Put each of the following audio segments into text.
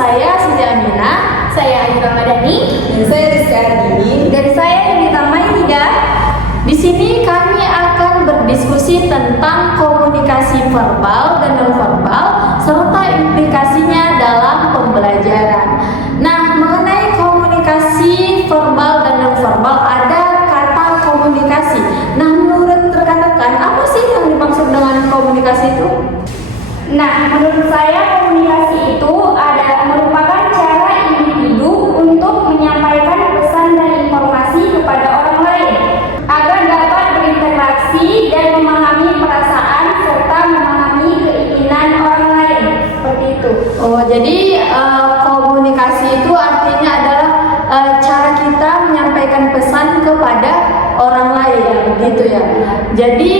Saya Siti Aminah. Saya Ayu Ramadhani. Dan saya Rizky Ardini. Dan saya Yunita Maida. Di sini kami akan berdiskusi tentang komunikasi verbal dan nonverbal serta implikasinya dalam pembelajaran. Nah, mengenai komunikasi verbal dan nonverbal ada kata komunikasi. Nah, menurut rekan-rekan, apa sih yang dimaksud dengan komunikasi itu? Nah, menurut saya komunikasi itu merupakan cara individu untuk menyampaikan pesan dan informasi kepada orang lain agar dapat berinteraksi dan memahami perasaan serta memahami keinginan orang lain. Seperti itu. Oh, jadi komunikasi itu artinya adalah cara kita menyampaikan pesan kepada orang lain, gitu ya. Jadi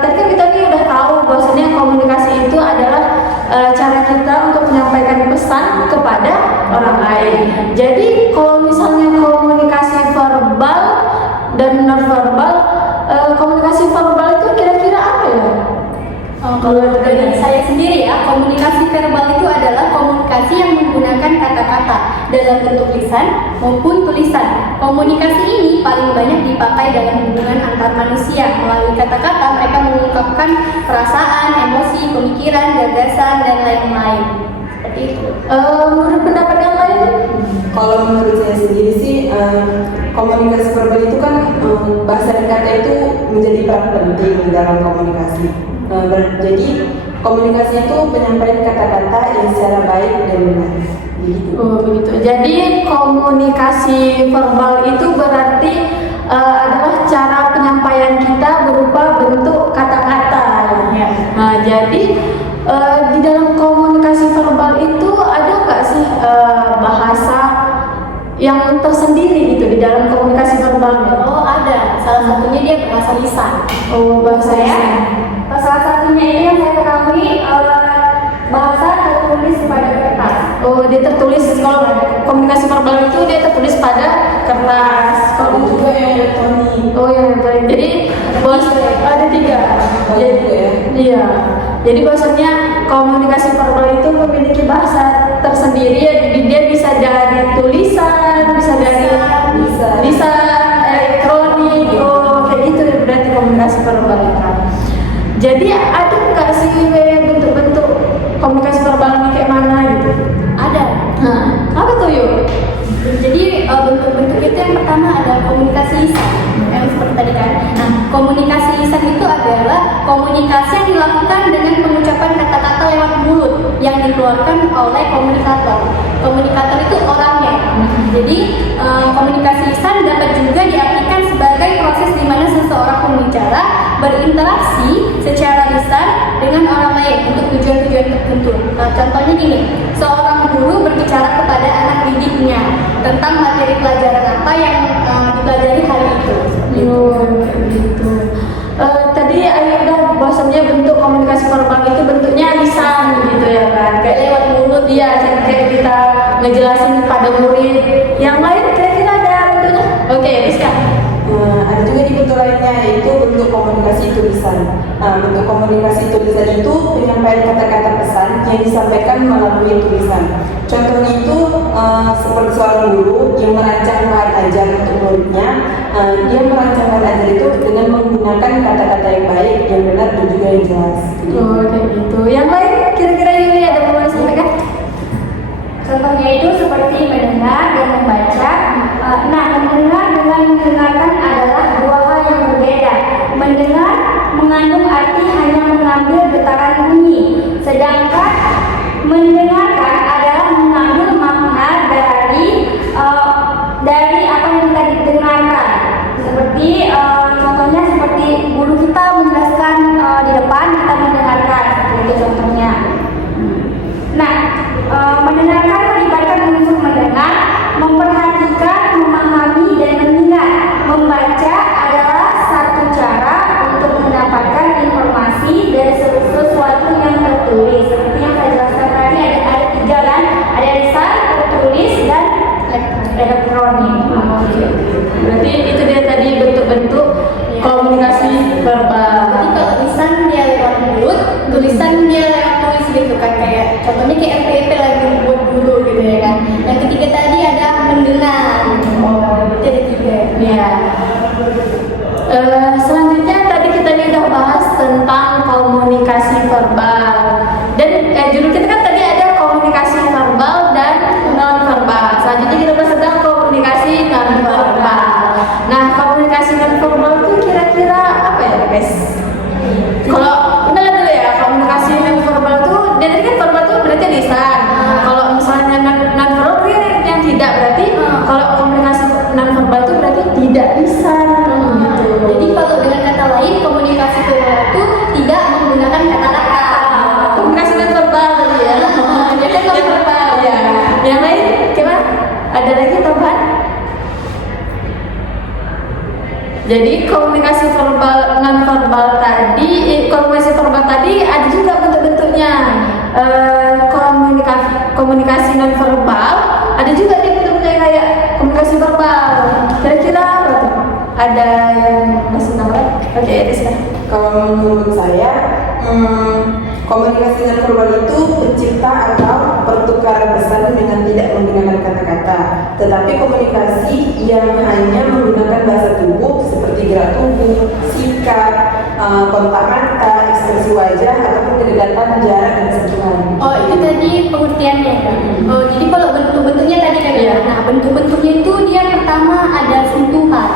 tadi kita udah tahu bahwasanya komunikasi itu adalah cara kita untuk menyampaikan pesan kepada orang lain. Jadi kalau misalnya komunikasi verbal dan nonverbal, komunikasi verbal itu kira-kira apa ya? Kalau dari saya sendiri ya, komunikasi verbal itu adalah komunikasi yang menggunakan kata-kata dalam bentuk lisan maupun tulisan. Komunikasi ini paling banyak dipakai dalam hubungan antar manusia. Melalui kata-kata mereka mengungkapkan perasaan, emosi, pemikiran, gagasan, dan lain-lain. Seperti itu. Menurut pendapat yang lain? Kalau menurut saya sendiri sih, komunikasi verbal itu kan bahasa dan kata itu menjadi peran penting dalam komunikasi. Jadi komunikasi itu penyampaian kata-kata yang secara baik dan benar. Begitu. Oh, begitu. Jadi komunikasi verbal itu berarti adalah cara penyampaian kita berupa bentuk kata-kata. Ya. Nah, jadi di dalam komunikasi verbal itu ada nggak sih bahasa yang tersendiri gitu di dalam komunikasi verbal? Oh, ada. Salah satunya dia bahasa lisan. Oh, bahasa lisan. Salah satunya ini yang saya ketahui bahasa tertulis pada kertas. Oh, dia tertulis. Kalau komunikasi verbal itu dia tertulis pada kertas. Kalau juga yang elektronik. Oh, yang elektronik. Jadi ada tiga. Banyak juga ya. Iya. Jadi bahasanya komunikasi verbal itu memiliki bahasa tersendiri. Dia bisa dari tulisan, bisa dari lisan, elektronik. Oh, kayak gitu ya berarti komunikasi verbal kan. Jadi ada nggak sih bentuk-bentuk komunikasi verbal ini kayak mana gitu? Ada. Nah, apa tuh yuk? Jadi bentuk-bentuk itu yang pertama adalah komunikasi lisan, yang seperti tadi kan. Nah, komunikasi lisan itu adalah komunikasi yang dilakukan dengan pengucapan kata-kata lewat mulut yang dikeluarkan oleh komunikator. Komunikator itu orangnya. Jadi komunikasi lisan dapat juga diartikan sebagai proses di mana seseorang pembicara berinteraksi secara lisan dengan orang lain untuk tujuan-tujuan tertentu. Contohnya gini, seorang guru berbicara kepada anak didiknya tentang materi pelajaran apa yang dipelajari hari itu. Gitu. Tadi Ayu udah bahasanya bentuk komunikasi verbal itu bentuknya lisan gitu ya kan, kayak lewat mulut dia, kayak kita ngejelasin pada murid. Yang lain kira-kira ada bentuknya? Oke, Rizka. Ada juga di bentuk lainnya, yaitu bentuk komunikasi tulisan. Bentuk komunikasi tulisan itu penyampaian kata-kata pesan yang disampaikan melalui tulisan. Contohnya itu seperti seorang guru yang merancang bahan ajar untuk muridnya. Dia merancang bahan ajar itu dengan menggunakan kata-kata yang baik, yang benar dan juga yang jelas. Oh, kayak gitu. Yang lain kira-kira Yuli ada mau disampaikan? Contohnya itu seperti mendengar dan membaca. Nah, mendengar dengan mendengarkan adalah dua hal yang berbeda. Mendengar mengandung arti hanya mengambil getaran bunyi, sedangkan mendengarkan adalah mengambil makna dari apa yang kita dengarkan. Seperti contohnya seperti guru kita menjelaskan di depan, kita mendengarkan. Itu contohnya. Nah, mendengarkan melibatkan unsur mendengar, memperhatikan, memahami, dan mengingat. Membaca adalah satu cara untuk mendapatkan informasi dari sesuatu yang tertulis. Ada lagi tambahan? Jadi komunikasi verbal non verbal tadi, ada juga bentuk-bentuknya. Komunikasi non verbal ada juga nih bentuknya kayak komunikasi verbal. Kira-kira apa tuh? Ada yang masih tahu? Oke, Rizka. Kalau menurut saya, komunikasi non verbal itu pencipta atau pertukaran pesan dengan tidak menggunakan kata-kata, tetapi komunikasi yang hanya menggunakan bahasa tubuh seperti gerak tubuh, sikap, kontak mata, ekspresi wajah, ataupun kedekatan, jarak, dan sentuhan. Oh, itu tadi pengertiannya ya. Oh, jadi kalau bentuk-bentuknya tadi kan ya. Nah, bentuk-bentuknya itu dia pertama ada sentuhan.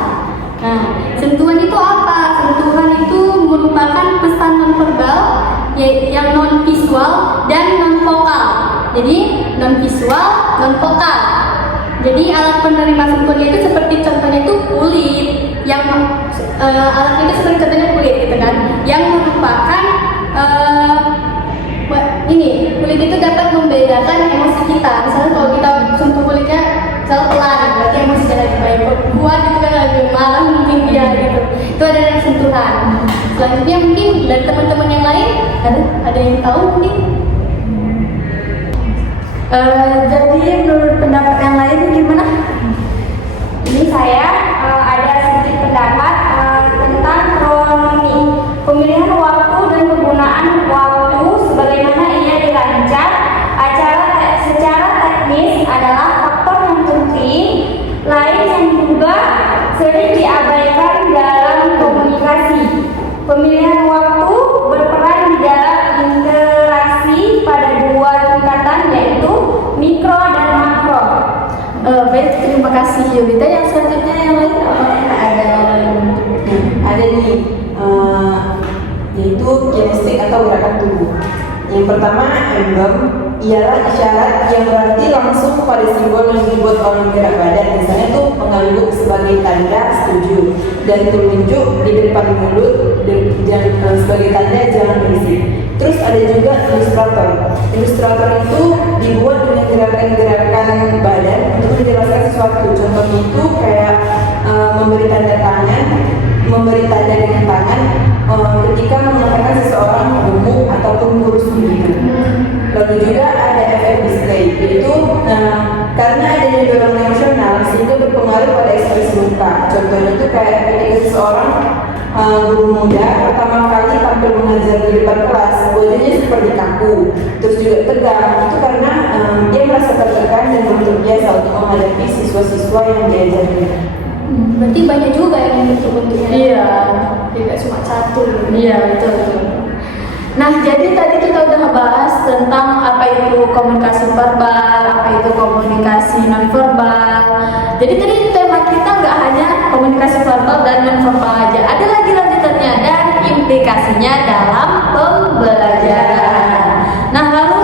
Nah, sentuhan itu apa? Sentuhan itu merupakan pesan nonverbal yang non visual dan non vokal. Jadi non visual, non vokal. Jadi alat penerima sentuhannya itu seperti contohnya itu kulit, yang alat itu seperti contohnya kulit gitu kan, yang merupakan kulit itu dapat membedakan emosi kita. Misalnya kalau kita sentuh kulitnya misalnya pelan, berarti emosinya lagi baik. Kuat gitu kan lagi marah mungkin dia gitu. Itu ada yang sentuhan. Selanjutnya mungkin dari teman-teman yang lain ada yang tahu mungkin. Jadi menurut pendapat yang lain gimana? Ini saya ada sedikit pendapat tentang kronomi. Pemilihan waktu dan penggunaan waktu sebagaimana ia dirancang secara teknis adalah faktor yang penting lain yang juga sering diabaikan dalam komunikasi. Pemilihan waktu berperan di dalam interaksi pada dua tingkatan, yaitu mikro dan makro. Baik, terima kasih Yulita. Yang selanjutnya yang lain Ada nih, yaitu kinestik atau gerakan tubuh. Yang pertama, emblem ialah isyarat yang berarti langsung pada simbol yang dibuat oleh gerak badan. Misalnya tuh mengangguk sebagai tanda setuju, dan telunjuk di depan mulut sebagai tanda jangan berisik. Terus ada juga ilustrator. Ilustrator itu dibuat dengan gerakan-gerakan badan untuk menjelaskan sesuatu. Contohnya itu kayak memberi tanda dengan tangan ketika mengatakan seseorang gemuk ataupun kurus begitu. Lalu juga ada efek display, yaitu karena adanya dorongan emosional sehingga berpengaruh pada ekspresi muka. Contohnya itu kayak ketika seseorang guru muda pertama kali tampil mengajar di depan kelas, wajahnya seperti kaku, terus juga tegang. Itu karena dia merasa tertekan dan belum terbiasa untuk menghadapi siswa-siswa yang diajarnya. Berarti banyak juga yang bentuk-bentuknya. Iya. Tidak cuma satu. Iya, betul. Nah, jadi tadi kita udah bahas tentang apa itu komunikasi verbal, apa itu komunikasi non verbal. Jadi tadi tema kita nggak hanya komunikasi verbal dan non verbal aja, ada lagi lanjutannya dan implikasinya dalam pembelajaran. Nah, lalu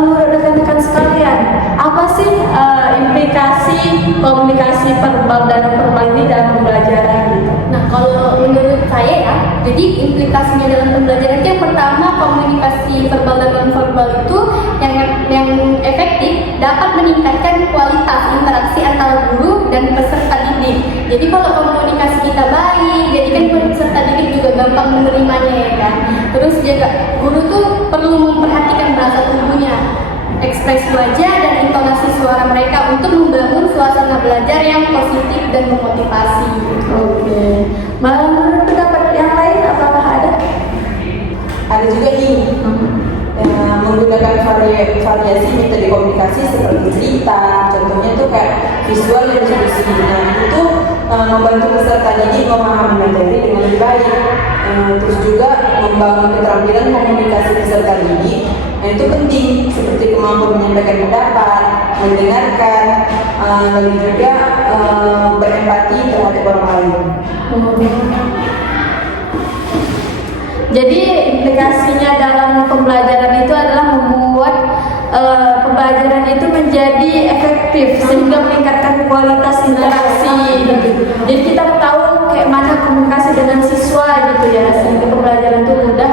menurut rekan-rekan sekalian, apa sih implikasi komunikasi verbal dan non verbal ini dalam pembelajaran gitu? Nah, kalau menurut saya ya, jadi implikasinya dalam pembelajaran itu yang pertama, komunikasi verbal dan non-verbal itu yang efektif dapat meningkatkan kualitas interaksi antara guru dan peserta didik. Jadi kalau komunikasi kita baik, jadi kan peserta didik juga gampang menerimanya ya kan. Terus juga guru tuh perlu memperhatikan bahasa tubuhnya, ekspresi wajah dan intonasi suara mereka untuk membangun suasana belajar yang positif dan memotivasi. Oke. Menurut pendapat yang lain apakah ada? Ada juga nih menggunakan variasi metode komunikasi seperti cerita, contohnya itu kayak visual dan diskusi. Nah, itu membantu peserta didik memahami materi dengan lebih baik. Terus juga membangun keterampilan komunikasi peserta didik. Nah, itu penting, seperti kemampuan menyampaikan pendapat, mendengarkan, lalu juga berempati terhadap orang lain. Jadi implikasinya dalam pembelajaran itu adalah membuat pembelajaran itu menjadi efektif sehingga meningkatkan kualitas interaksi gitu. Jadi kita tahu kayak mana komunikasi dengan siswa gitu ya, sehingga pembelajaran itu mudah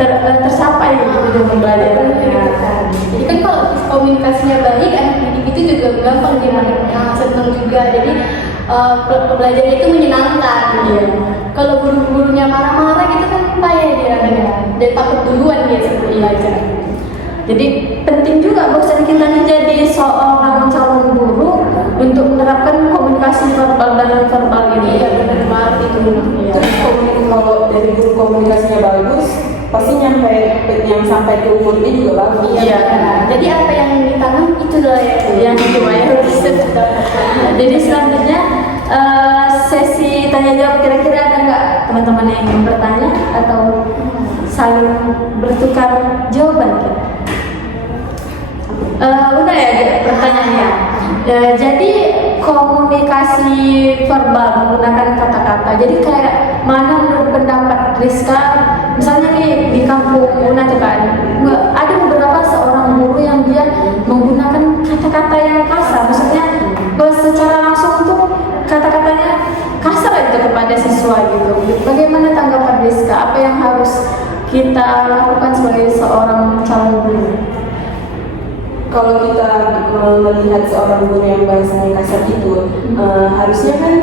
tercapai gitu dengan pembelajaran. Jadi kan kalau komunikasinya baik, anak didik itu juga gampang dia pembelajaran itu menyenangkan. Kalau guru-gurunya marah-marah gitu kan payah dia dan takut duluan dia sebelum belajar. Jadi penting juga bosan kita nih jadi seorang calon guru untuk menerapkan komunikasi verbal dan non verbal ini. Iya benar banget itu. Terus kalau dari guru komunikasinya bagus, pasti yang sampai ke umurnya juga bagus. Iya. Jadi apa yang ditanam itulah yang harus. Jadi selanjutnya sesi tanya jawab, kira-kira ada nggak teman-teman yang bertanya atau saling bertukar jawaban? Udah ya pertanyaannya. Jadi komunikasi verbal menggunakan kata-kata. Jadi kayak mana menurut pendapat Rizka? Misalnya nih di kampung Una tuh kan, ada beberapa seorang guru yang dia menggunakan kata-kata yang kasar. Maksudnya secara langsung tuh kata-katanya kasar itu kepada siswa gitu. Bagaimana tanggapan Rizka? Apa yang harus kita lakukan sebagai seorang calon guru? Kalau kita melihat seorang guru yang bahasanya kasar itu, harusnya kan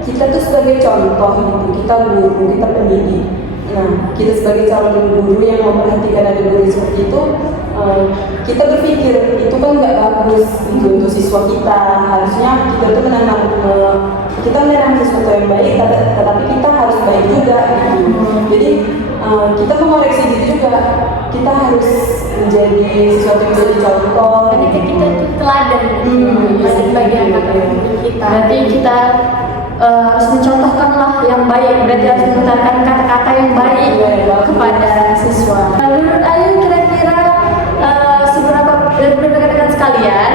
kita tuh sebagai contoh gitu, kita guru, kita pendidik. Nah, kita sebagai calon guru yang memperhatikan ada guru seperti itu, kita berpikir itu kan nggak bagus gitu untuk siswa kita. Harusnya kita tuh menanam sesuatu yang baik, tetapi kita harus baik juga gitu. Jadi kita mengoreksi diri juga, kita harus menjadi sesuatu yang menjadi contoh. Jadi kita itu teladan, bagi anak-anak kita. Berarti kita harus mencontohkanlah yang baik. Berarti harus mengutarakan kata-kata yang baik kepada siswa. Menurut Ayu kira-kira rekan-rekan sekalian,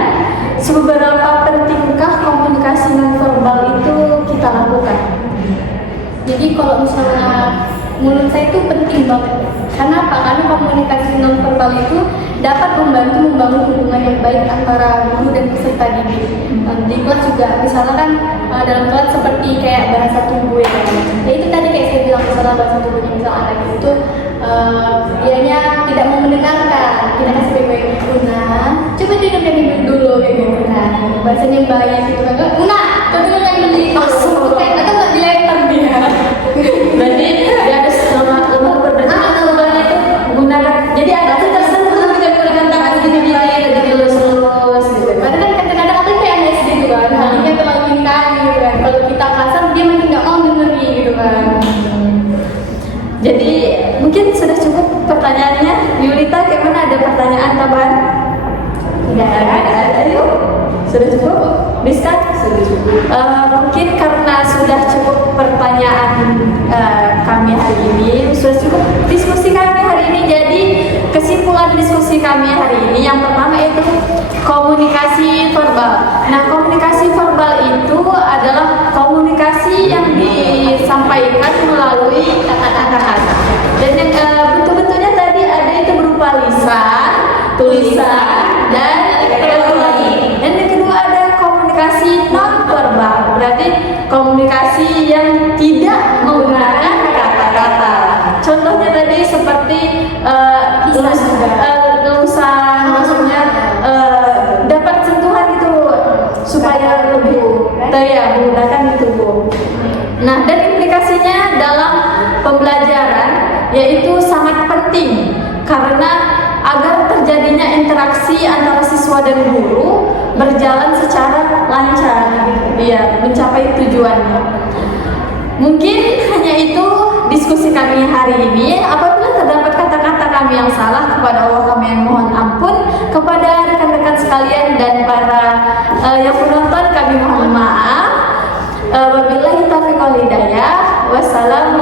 seberapa pentingkah komunikasi nonverbal itu kita lakukan? Jadi kalau misalnya menurut saya itu penting banget. Karena apa? Karena komunikasi nonverbal itu dapat membantu membangun hubungan yang baik antara guru dan peserta didik. Di kelas juga, misalnya kan dalam kelas seperti kayak bahasa tubuh ya. Ya itu tadi kayak saya bilang, misalnya bahasa tubuhnya, misal anak itu dianya tidak mau mendengarkan, kita kasih baik-baik Una, coba dia dengerin dulu kayak gitu kan. Bahasanya yang baik gitu kan. Una, coba dengerin dulu. Kayak atau nggak dilempar dia. Berarti dia harus lemah berdekatan itu menggunakan. Jadi ada tuh tersentuh kita menggunakan tangan gini jadi lurus gitu. Padahal kan kadang-kadang aku kayak anak SD gitu kan, hatinya terlalu bintang gitu kan. Kalau kita kasar dia makin nggak mau dengerin gitu kan. Jadi mungkin sudah cukup pertanyaannya. Yulita, gimana, ada pertanyaan tambahan? Tidak ada. Ayo, sudah cukup. Bisa? Sudah cukup. Mungkin karena sudah cukup pertanyaan kami hari ini, sudah cukup diskusi kami hari ini. Jadi kesimpulan diskusi kami hari ini yang pertama itu komunikasi verbal. Nah, komunikasi verbal itu adalah komunikasi yang disampaikan melalui kata-kata. Dan yang bentuk-bentuknya tadi ada itu berupa lisan, tulisan, dan elektronik. Dan yang kedua ada komunikasi non verbal, berarti komunikasi yang tidak menggunakan kata-kata. Contohnya tadi seperti lusan, maksudnya dapat sentuhan itu supaya lebih daya menggunakan itu. Nah, dan implikasinya dalam pembelajaran yaitu sangat penting karena agar terjadinya interaksi antara siswa dan guru berjalan secara lancar, ya, mencapai tujuannya. Mungkin hanya itu diskusi kami hari ini. Apabila terdapat kata-kata kami yang salah, kepada Allah kami yang mohon ampun, kepada rekan-rekan sekalian dan para yang menonton kami mohon maaf. Wabillahi taufiq wal hidayah. Wassalam.